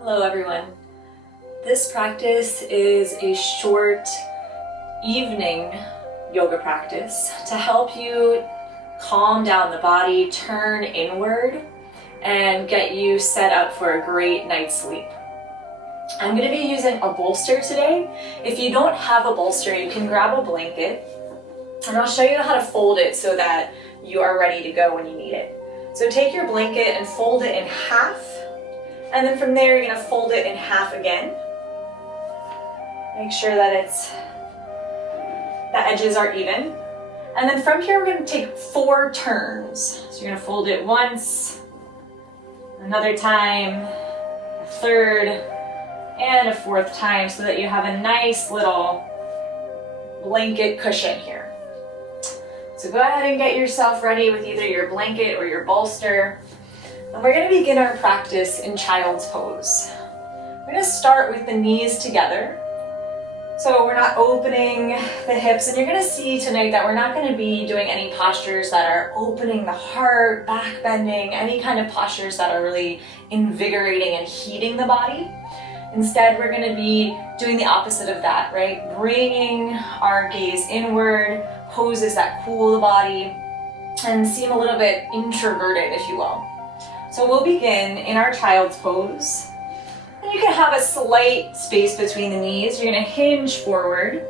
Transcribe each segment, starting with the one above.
Hello everyone. This practice is a short evening yoga practice to help you calm down the body, turn inward, and get you set up for a great night's sleep. I'm going to be using a bolster today. If you don't have a bolster, you can grab a blanket, and I'll show you how to fold it so that you are ready to go when you need it. So take your blanket and fold it in half. And then from there, you're going to fold it in half again. Make sure that the edges are even. And then from here, we're going to take 4 turns. So you're going to fold it once, another time, a third, and a 4th time so that you have a nice little blanket cushion here. So go ahead and get yourself ready with either your blanket or your bolster. And we're going to begin our practice in child's pose. We're going to start with the knees together. So we're not opening the hips, and you're going to see tonight that we're not going to be doing any postures that are opening the heart, back bending, any kind of postures that are really invigorating and heating the body. Instead, we're going to be doing the opposite of that, right? Bringing our gaze inward, poses that cool the body, and seem a little bit introverted, if you will. So we'll begin in our child's pose. And you can have a slight space between the knees. You're going to hinge forward.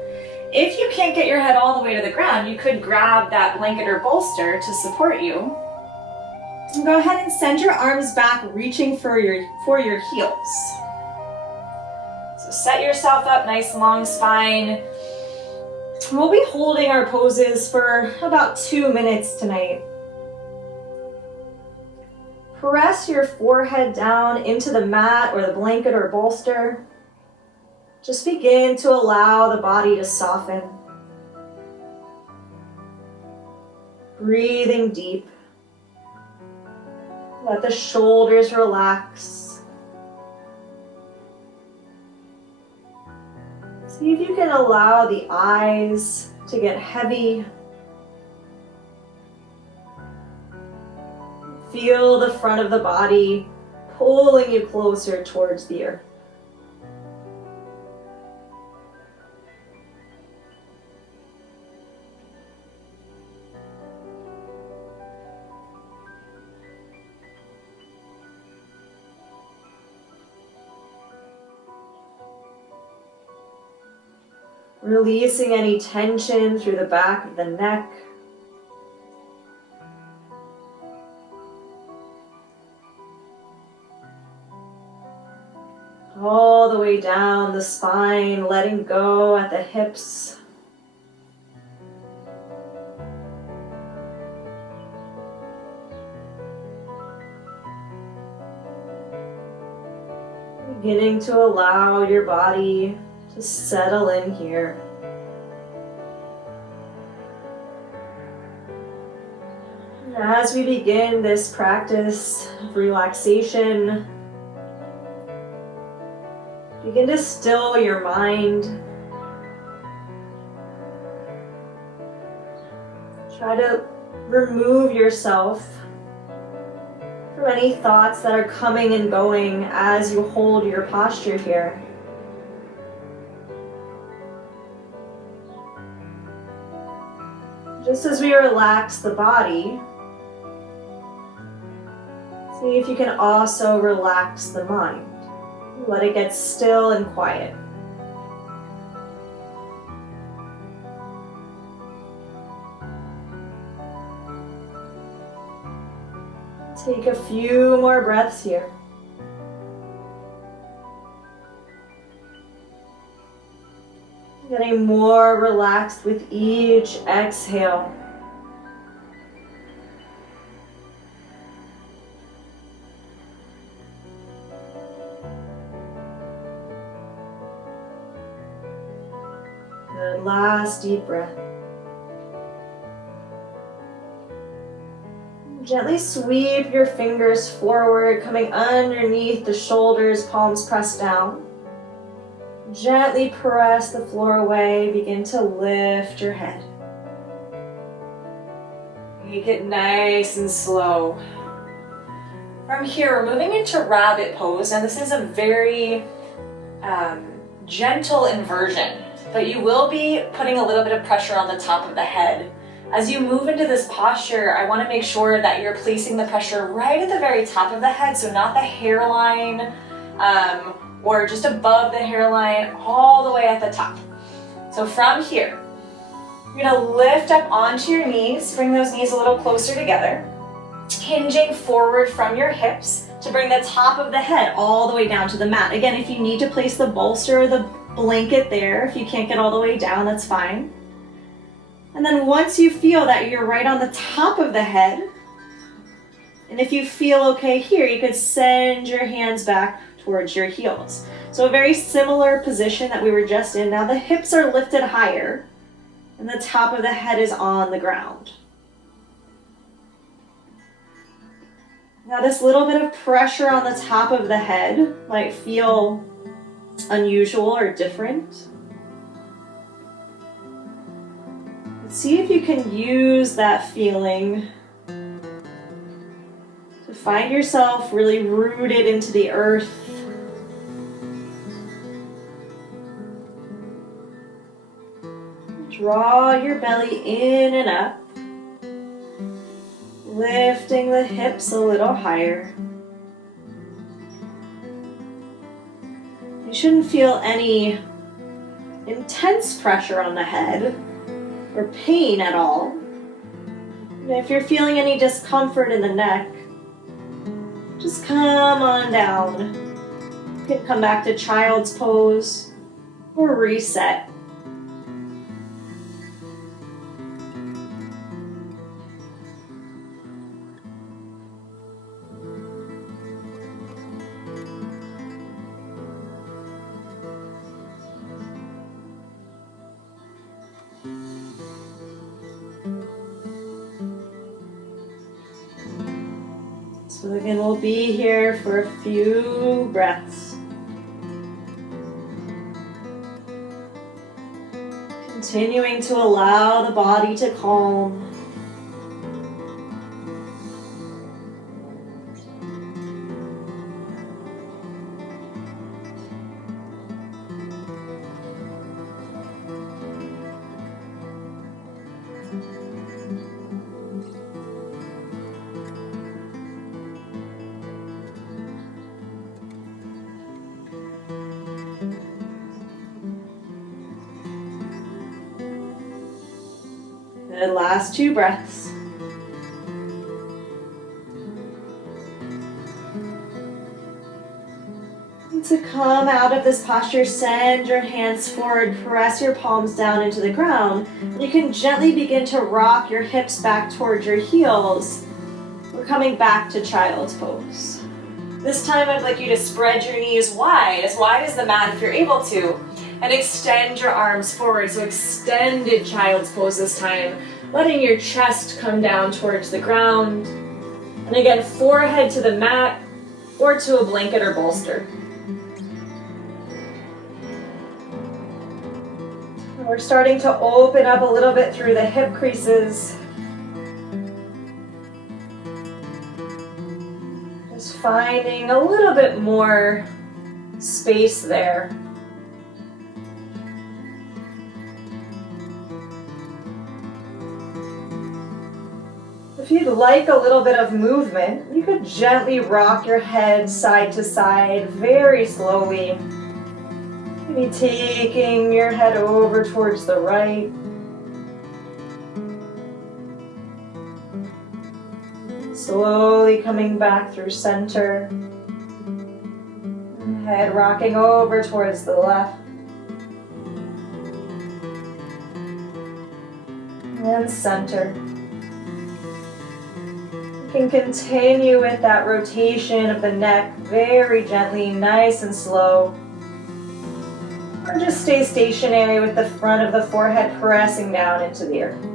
If you can't get your head all the way to the ground, you could grab that blanket or bolster to support you. And go ahead and send your arms back, reaching for your heels. So set yourself up, nice long spine. We'll be holding our poses for about 2 minutes tonight. Press your forehead down into the mat or the blanket or bolster. Just begin to allow the body to soften. Breathing deep. Let the shoulders relax. See if you can allow the eyes to get heavy. Feel the front of the body pulling you closer towards the earth. Releasing any tension through the back of the neck. All the way down the spine, letting go at the hips. Beginning to allow your body to settle in here. And as we begin this practice of relaxation, begin to still your mind. Try to remove yourself from any thoughts that are coming and going as you hold your posture here. Just as we relax the body, see if you can also relax the mind. Let it get still and quiet. Take a few more breaths here. Getting more relaxed with each exhale. Good, last deep breath. Gently sweep your fingers forward, coming underneath the shoulders, palms pressed down. Gently press the floor away, begin to lift your head. Make it nice and slow. From here, we're moving into rabbit pose. Now this is a very gentle inversion, but you will be putting a little bit of pressure on the top of the head. As you move into this posture, I want to make sure that you're placing the pressure right at the very top of the head, so not the hairline or just above the hairline, all the way at the top. So from here, you're going to lift up onto your knees, bring those knees a little closer together, hinging forward from your hips to bring the top of the head all the way down to the mat. Again, if you need to place the bolster or the blanket there, if you can't get all the way down, that's fine. And then once you feel that you're right on the top of the head, and if you feel okay here, you could send your hands back towards your heels. So a very similar position that we were just in. Now the hips are lifted higher and the top of the head is on the ground. Now this little bit of pressure on the top of the head might feel unusual or different. But see if you can use that feeling to find yourself really rooted into the earth. Draw your belly in and up, lifting the hips a little higher. You shouldn't feel any intense pressure on the head or pain at all. And if you're feeling any discomfort in the neck, just come on down. You can come back to child's pose or reset. So again, we'll be here for a few breaths. Continuing to allow the body to calm. Good, last two breaths. And to come out of this posture, send your hands forward, press your palms down into the ground. And you can gently begin to rock your hips back towards your heels. We're coming back to child's pose. This time I'd like you to spread your knees wide as the mat if you're able to. And extend your arms forward, so extended child's pose this time, letting your chest come down towards the ground. And again, forehead to the mat or to a blanket or bolster. And we're starting to open up a little bit through the hip creases. Just finding a little bit more space there. If you'd like a little bit of movement, you could gently rock your head side to side very slowly. Maybe taking your head over towards the right. Slowly coming back through center. Head rocking over towards the left. And center. You can continue with that rotation of the neck very gently, nice and slow. Or just stay stationary with the front of the forehead pressing down into the earth.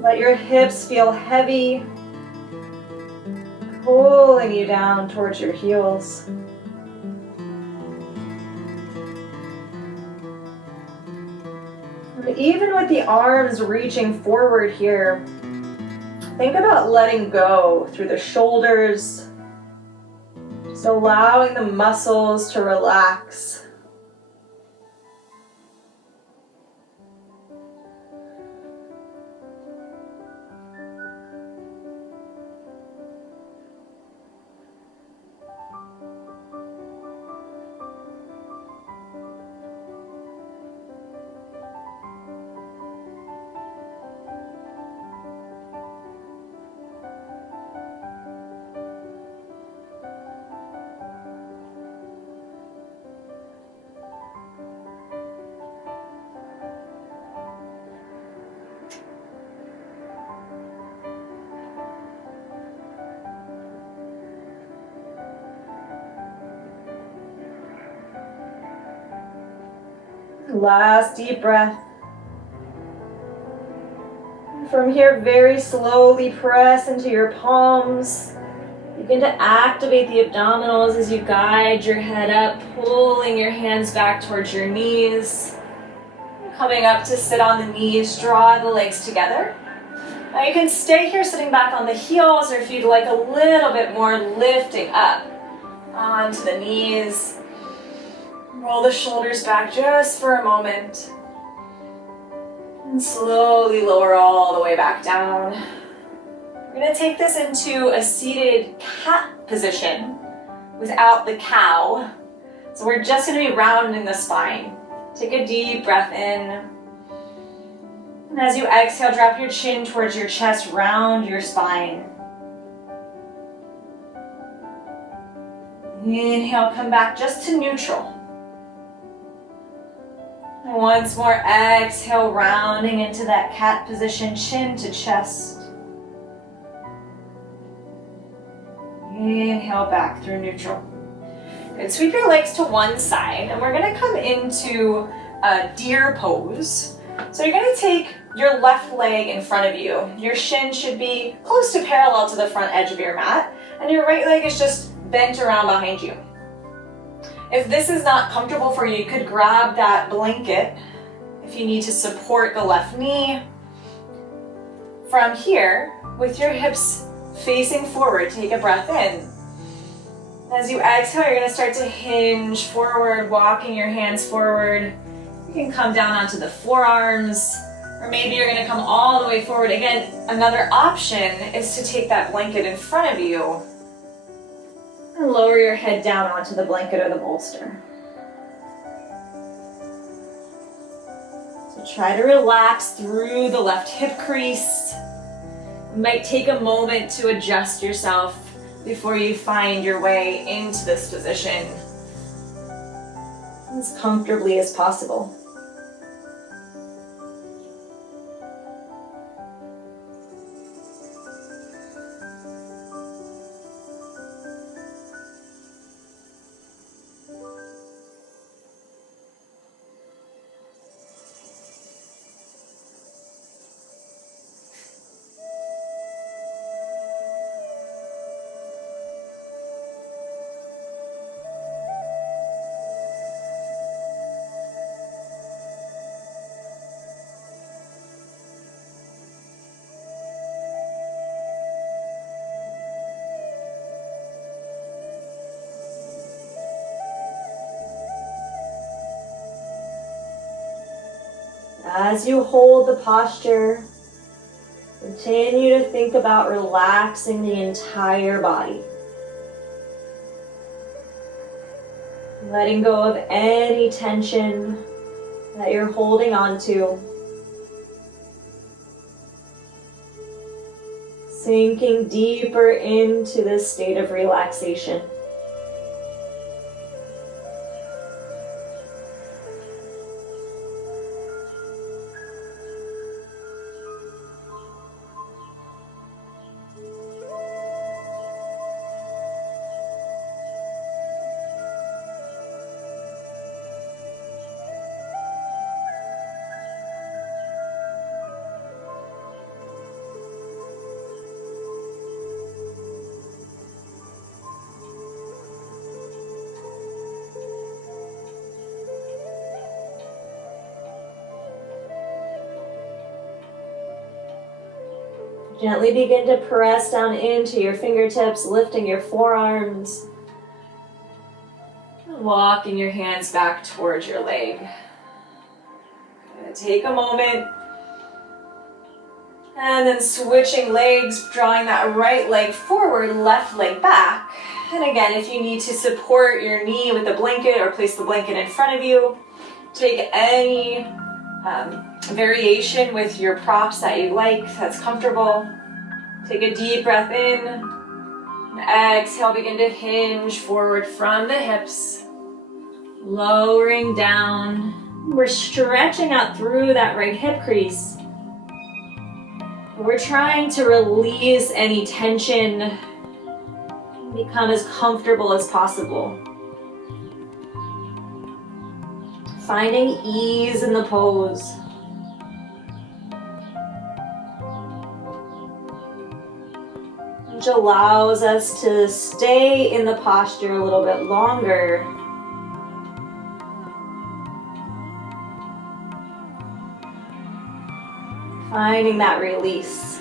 Let your hips feel heavy, pulling you down towards your heels. Even with the arms reaching forward here, think about letting go through the shoulders, just allowing the muscles to relax. Last deep breath. From here, very slowly press into your palms. Begin to activate the abdominals as you guide your head up, pulling your hands back towards your knees. Coming up to sit on the knees, draw the legs together. Now you can stay here sitting back on the heels, or if you'd like a little bit more, lifting up onto the knees. Roll the shoulders back just for a moment. And slowly lower all the way back down. We're going to take this into a seated cat position without the cow. So we're just going to be rounding the spine. Take a deep breath in. And as you exhale, drop your chin towards your chest, round your spine. Inhale, come back just to neutral. And once more, exhale, rounding into that cat position, chin to chest. Inhale back through neutral. Good. Sweep your legs to one side, and we're going to come into a deer pose. So you're going to take your left leg in front of you. Your shin should be close to parallel to the front edge of your mat, and your right leg is just bent around behind you. If this is not comfortable for you, you could grab that blanket if you need to support the left knee. From here, with your hips facing forward, take a breath in. As you exhale, you're going to start to hinge forward, walking your hands forward. You can come down onto the forearms, or maybe you're going to come all the way forward. Again, another option is to take that blanket in front of you and lower your head down onto the blanket or the bolster. So try to relax through the left hip crease. You might take a moment to adjust yourself before you find your way into this position as comfortably as possible. As you hold the posture, continue to think about relaxing the entire body. Letting go of any tension that you're holding on to. Sinking deeper into this state of relaxation. Gently begin to press down into your fingertips, lifting your forearms. Walking your hands back towards your leg. Take a moment. And then switching legs, drawing that right leg forward, left leg back. And again, if you need to support your knee with a blanket or place the blanket in front of you, take any variation with your props that you like, that's comfortable. Take a deep breath in. And exhale, begin to hinge forward from the hips. Lowering down. We're stretching out through that right hip crease. We're trying to release any tension, become as comfortable as possible. Finding ease in the pose. Which allows us to stay in the posture a little bit longer. Finding that release.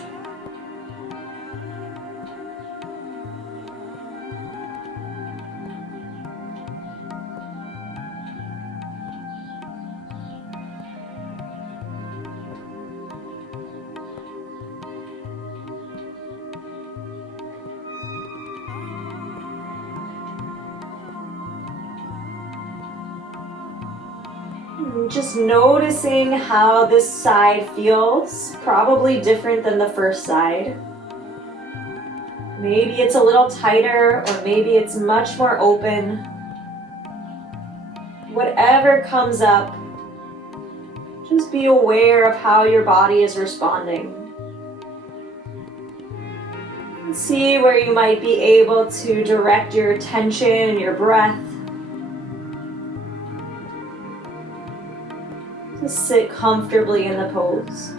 Just noticing how this side feels, probably different than the first side. Maybe it's a little tighter, or maybe it's much more open. Whatever comes up, just be aware of how your body is responding. And see where you might be able to direct your attention and your breath. To sit comfortably in the pose.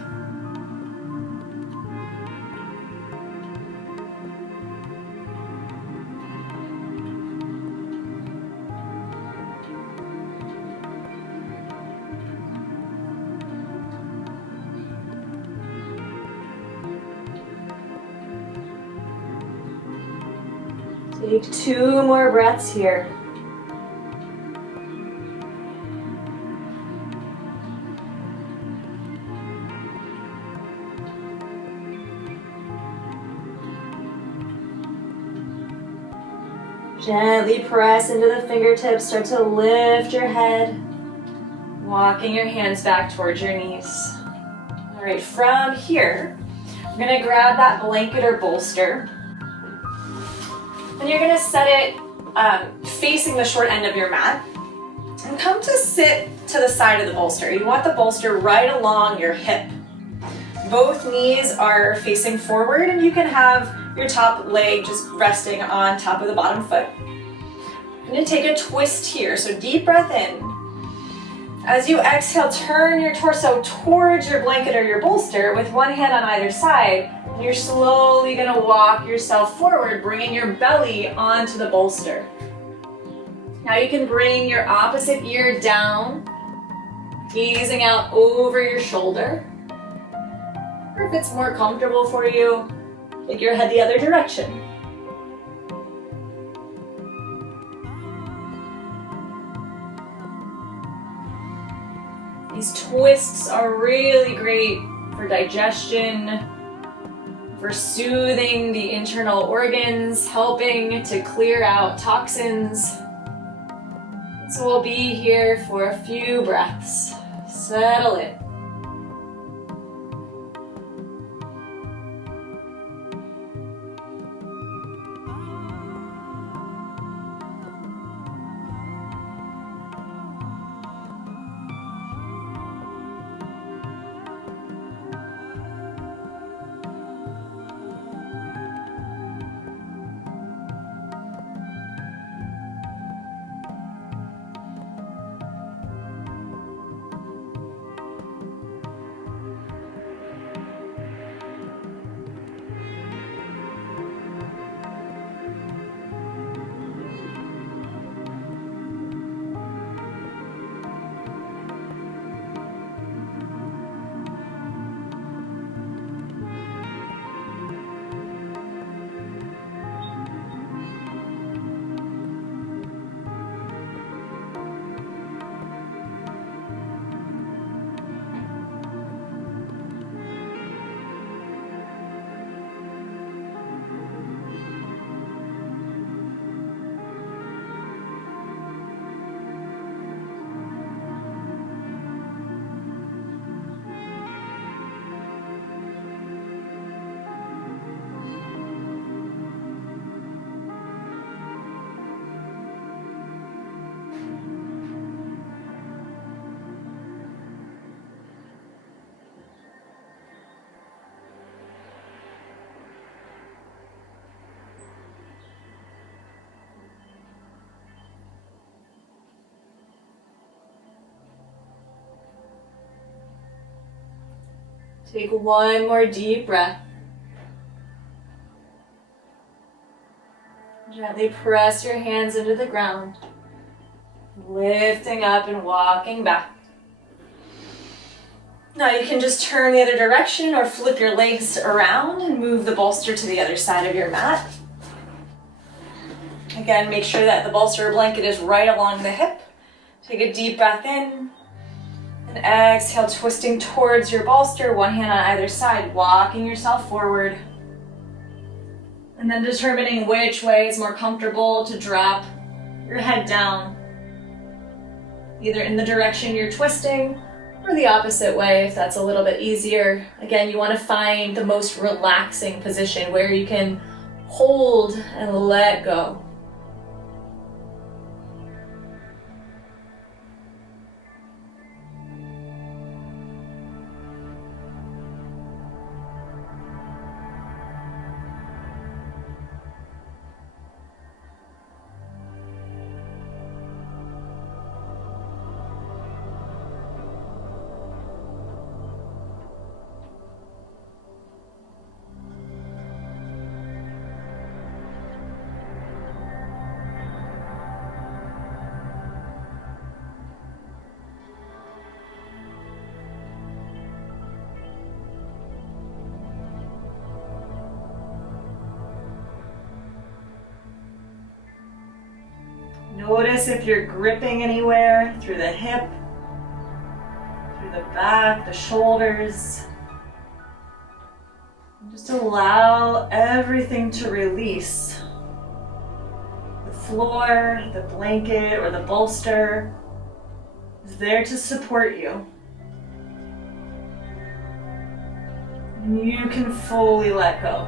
Take 2 more breaths here. Gently press into the fingertips, start to lift your head, walking your hands back towards your knees. All right, from here, we're gonna grab that blanket or bolster, and you're gonna set it facing the short end of your mat, and come to sit to the side of the bolster. You want the bolster right along your hip. Both knees are facing forward, and you can have your top leg just resting on top of the bottom foot. I'm going to take a twist here, so deep breath in. As you exhale, turn your torso towards your blanket or your bolster with one hand on either side, and you're slowly going to walk yourself forward, bringing your belly onto the bolster. Now you can bring your opposite ear down, gazing out over your shoulder. Or if it's more comfortable for you, take your head the other direction. These twists are really great for digestion, for soothing the internal organs, helping to clear out toxins. So we'll be here for a few breaths. Settle in. Take one more deep breath. Gently press your hands into the ground, lifting up and walking back. Now you can just turn the other direction or flip your legs around and move the bolster to the other side of your mat. Again, make sure that the bolster or blanket is right along the hip. Take a deep breath in and exhale, twisting towards your bolster, one hand on either side, walking yourself forward. And then determining which way is more comfortable to drop your head down, either in the direction you're twisting or the opposite way if that's a little bit easier. Again, you want to find the most relaxing position where you can hold and let go. Notice if you're gripping anywhere through the hip, through the back, the shoulders. Just allow everything to release. The floor, the blanket, or the bolster is there to support you. And you can fully let go.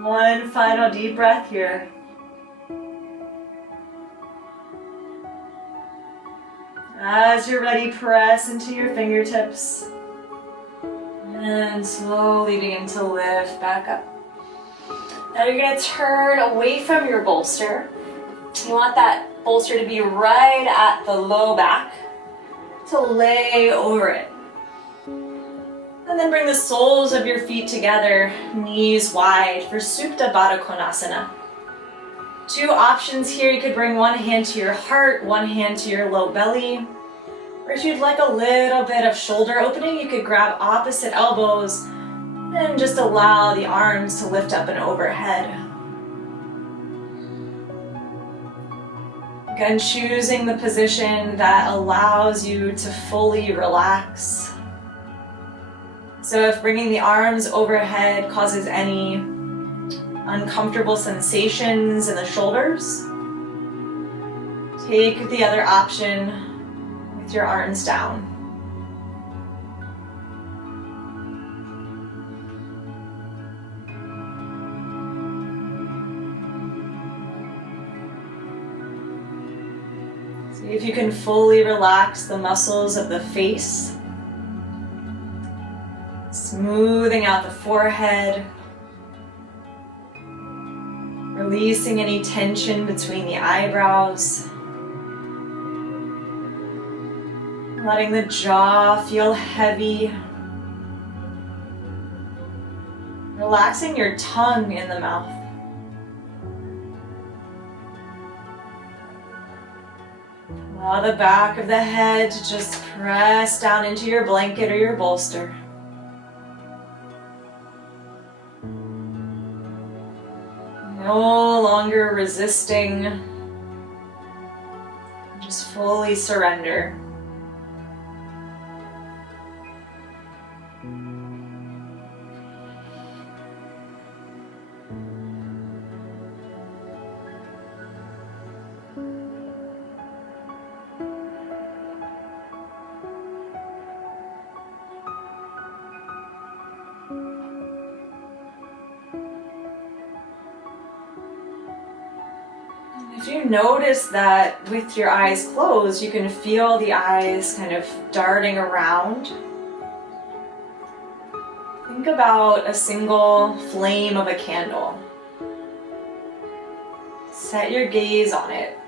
One final deep breath here. As you're ready, press into your fingertips and slowly begin to lift back up. Now you're going to turn away from your bolster. You want that bolster to be right at the low back, to lay over it. And then bring the soles of your feet together, knees wide for Supta Baddha Konasana. Two options here. You could bring one hand to your heart, one hand to your low belly. Or if you'd like a little bit of shoulder opening, you could grab opposite elbows and just allow the arms to lift up and overhead. Again, choosing the position that allows you to fully relax. So if bringing the arms overhead causes any uncomfortable sensations in the shoulders, take the other option with your arms down. See if you can fully relax the muscles of the face. Smoothing out the forehead, releasing any tension between the eyebrows, letting the jaw feel heavy, Relaxing your tongue in the mouth. Allow the back of the head to just press down into your blanket or your bolster. No longer resisting. Just fully surrender. If you notice that with your eyes closed, you can feel the eyes kind of darting around. Think about a single flame of a candle. Set your gaze on it.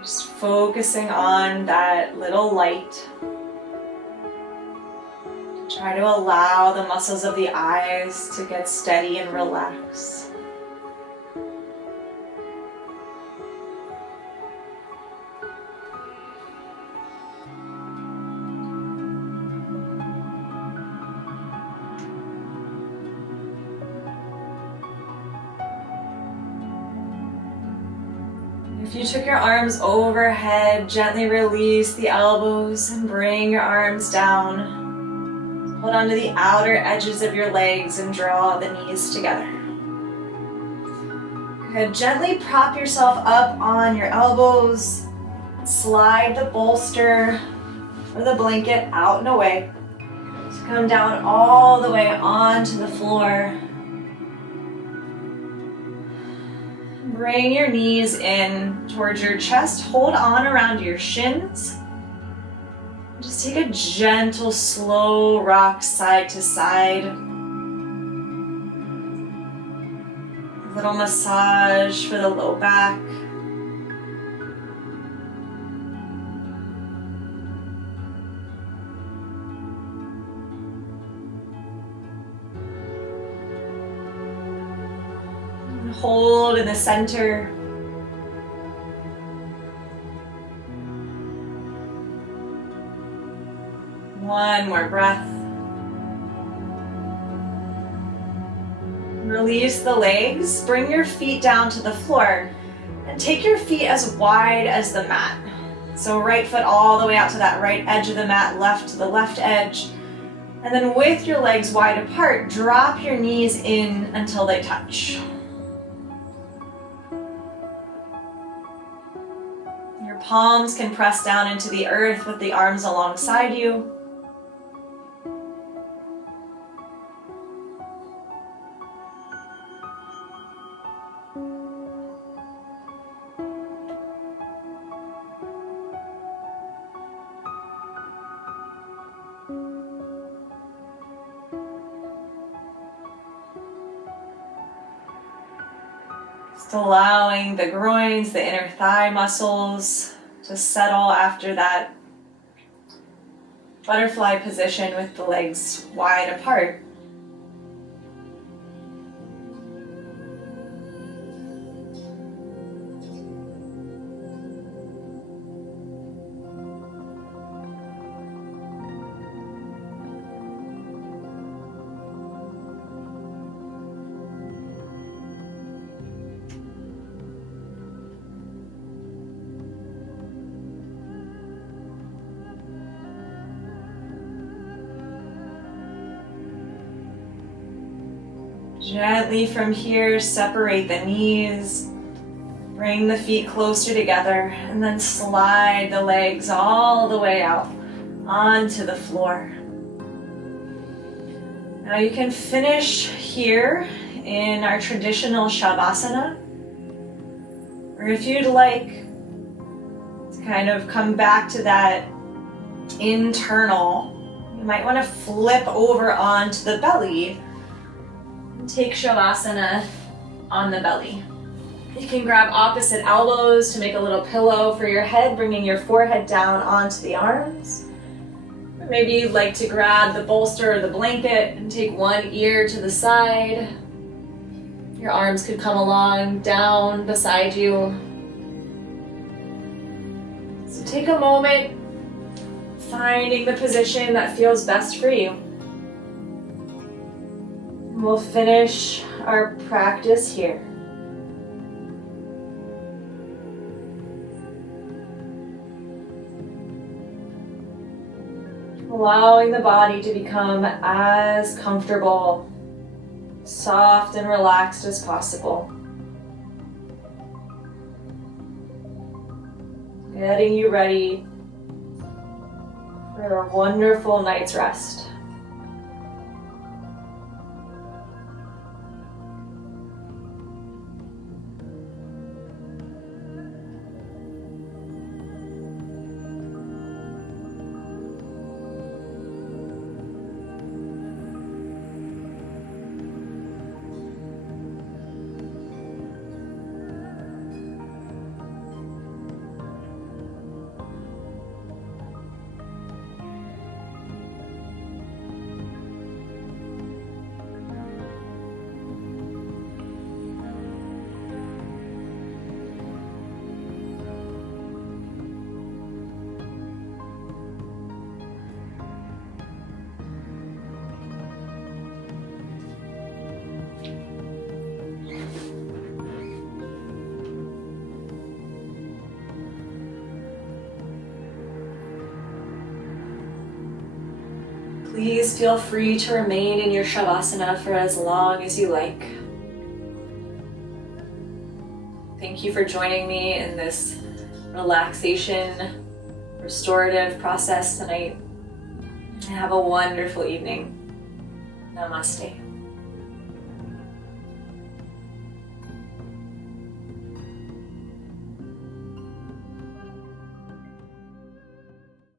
Just focusing on that little light. Try to allow the muscles of the eyes to get steady and relax. If you took your arms overhead, gently release the elbows and bring your arms down. Hold on to the outer edges of your legs and draw the knees together. Good. Gently prop yourself up on your elbows. Slide the bolster or the blanket out and away. So come down all the way onto the floor. Bring your knees in towards your chest. Hold on around your shins. Just take a gentle, slow rock side to side. A little massage for the low back. Hold in the center. One more breath. Release the legs. Bring your feet down to the floor and take your feet as wide as the mat. So right foot all the way out to that right edge of the mat, left to the left edge. And then with your legs wide apart, drop your knees in until they touch. Palms can press down into the earth with the arms alongside you. Just allowing the groins, the inner thigh muscles to settle after that butterfly position with the legs wide apart. Gently from here, separate the knees, bring the feet closer together, and then slide the legs all the way out onto the floor. Now you can finish here in our traditional Shavasana, or if you'd like to kind of come back to that internal, you might want to flip over onto the belly. Take Shavasana on the belly. You can grab opposite elbows to make a little pillow for your head, bringing your forehead down onto the arms. Maybe you'd like to grab the bolster or the blanket and take one ear to the side. Your arms could come along down beside you. So take a moment, finding the position that feels best for you. And we'll finish our practice here. Allowing the body to become as comfortable, soft and relaxed as possible. Getting you ready for a wonderful night's rest. Please feel free to remain in your Shavasana for as long as you like. Thank you for joining me in this relaxation, restorative process tonight. Have a wonderful evening. Namaste.